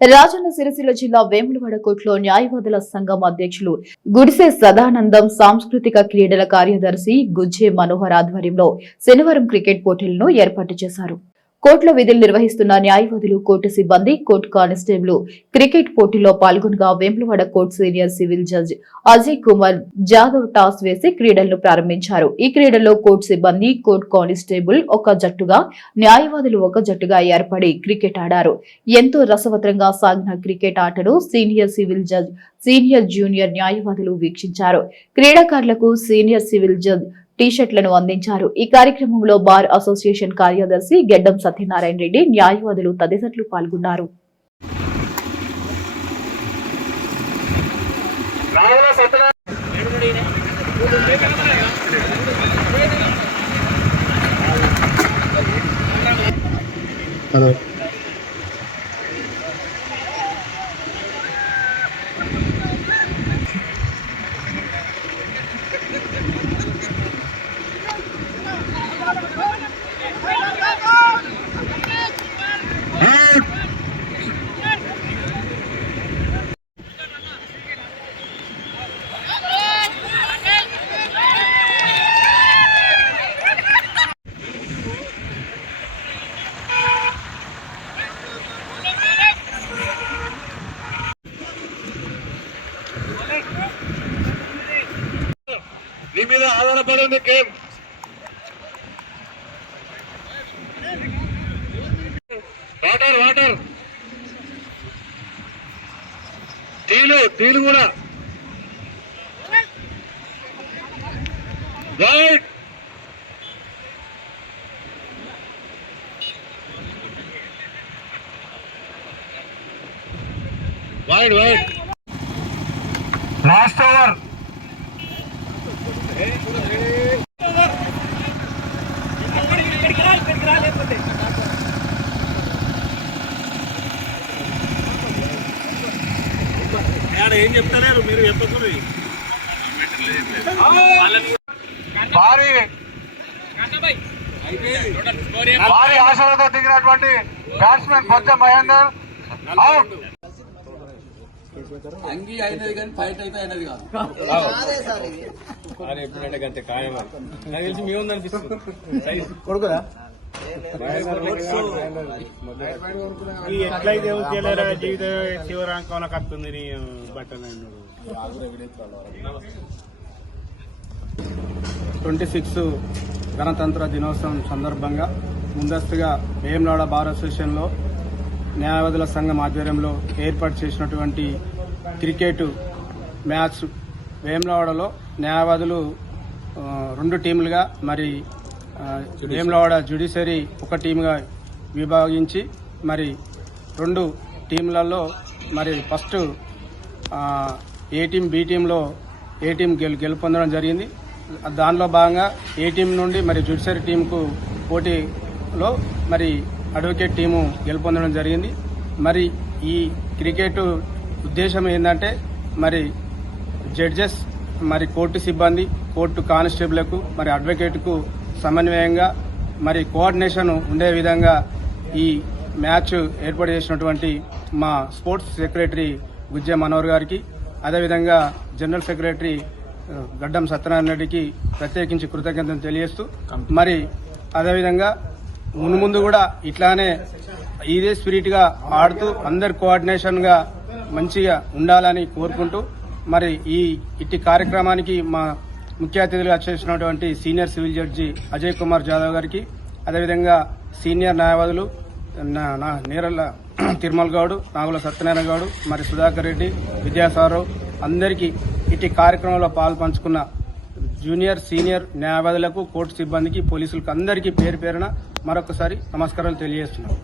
రాజన్న సిరిసిల్ల జిల్లా వేములవాడ కోర్టులో న్యాయవాదుల సంఘం అధ్యక్షులు గుడిసె సదానందం, సాంస్కృతిక క్రీడల కార్యదర్శి గుజ్జే మనోహర్ ఆధ్వర్యంలో శనివారం క్రికెట్ పోటీలను ఏర్పాటు చేశారు. కోర్టులో విధులు నిర్వహిస్తున్న న్యాయవాదులు, కోర్టు సిబ్బంది, కోర్టు కానిస్టేబుల్ క్రికెట్ పోటీలో పాల్గొనగా Vemulawada court senior civil judge Ajay Kumar Jadhav toss వేసి క్రీడలను ప్రారంభించారు. ఈ క్రీడల్లో కోర్టు సిబ్బంది, కోర్టు కానిస్టేబుల్ ఒక జట్టుగా, న్యాయవాదులు ఒక జట్టుగా ఏర్పడి క్రికెట్ ఆడారు. ఎంతో రసవత్రంగా సాగిన క్రికెట్ ఆటను senior civil judge, senior junior న్యాయవాదులు వీక్షించారు. క్రీడాకారులకు సీనియర్ సివిల్ జడ్జి టీ-షర్ట్లను అందించారు. ఈ కార్యక్రమంలో బార్ అసోసియేషన్ కార్యదర్శి గెడ్డం సత్యనారాయణ రెడ్డి, న్యాయవాదులు తదితరులు పాల్గొన్నారు. నీ మీద ఆధారపడి ఉంది గేమ్. వాటర్ వాటర్ టీలు కూడా wide wide wide last over. ఏం చెప్తలేరు మీరు, చెప్పకూడదు. భారీ ఆశలతో దిగినటువంటి బ్యాట్స్మెన్ బొజ్జ మహేందర్ అవుట్. అంగీ అయినది కానీ ఫైట్ అయితే అయినది కాదు. ఎప్పుడంటే అంతే ఖాయం నాకు తెలిసి మీ ఉందనిపిస్తుంది కొడుకుదా ఎట్లయితే చేయలేరా జీవిత శివరాంకంలో కత్తుంది నీ బట్టలు. 26 గణతంత్ర దినోత్సవం సందర్భంగా ముందస్తుగా వేములవాడ బార్ అసోసియేషన్లో న్యాయవాదుల సంఘం ఆధ్వర్యంలో ఏర్పాటు చేసినటువంటి క్రికెట్ మ్యాచ్ వేములవాడలో న్యాయవాదులు 2 టీములుగా, మరి వేములవాడ జ్యుడిషియరీ ఒక టీముగా విభాగించి మరి 2 టీంలలో మరి ఫస్ట్ ఏ టీం బి టీంలో ఏ టీం గెలుపొందడం జరిగింది. దానిలో భాగంగా ఏ టీం నుండి మరి జ్యుడిషియరీ టీంకు పోటీలో మరి అడ్వకేట్ టీము గెలుపొందడం జరిగింది. మరి ఈ క్రికెట్ ఉద్దేశం ఏంటంటే మరి జడ్జెస్, మరి కోర్టు సిబ్బంది, కోర్టు కానిస్టేబుల్కు, మరి అడ్వకేట్కు సమన్వయంగా మరి కోఆర్డినేషన్ ఉండే విధంగా ఈ మ్యాచ్ ఏర్పాటు చేసినటువంటి మా స్పోర్ట్స్ సెక్రటరీ గుజ్జే మనోహర్ గారికి, అదేవిధంగా జనరల్ సెక్రటరీ గడ్డం సత్యనారాయణ రెడ్డికి ప్రత్యేకించి కృతజ్ఞతలు తెలియజేస్తూ, మరి అదేవిధంగా ముందు కూడా ఇట్లానే ఇదే స్పిరిట్ గా ఆడుతూ అందరు కోఆర్డినేషన్ గా మంచిగా ఉండాలని కోరుకుంటూ, మరి ఇట్టి కార్యక్రమానికి మా ముఖ్య అతిథులుగా చేసినటువంటి senior civil judge Ajay Kumar Jadhav గారికి, అదేవిధంగా సీనియర్ న్యాయవాదులు నేరల్ల తిరుమల గౌడ్, నాగుల సత్యనారాయణ గౌడ్, మరి సుధాకర్ రెడ్డి, విద్యాసాగర్ అందరికీ ఇట్టి కార్యక్రమంలో పాల్పంచుకున్న జూనియర్ సీనియర్ న్యాయవాదులకు, కోర్టు సిబ్బందికి, పోలీసులకు అందరికీ పేరు పేరున మరొకసారి నమస్కారాలు తెలియజేస్తున్నాను.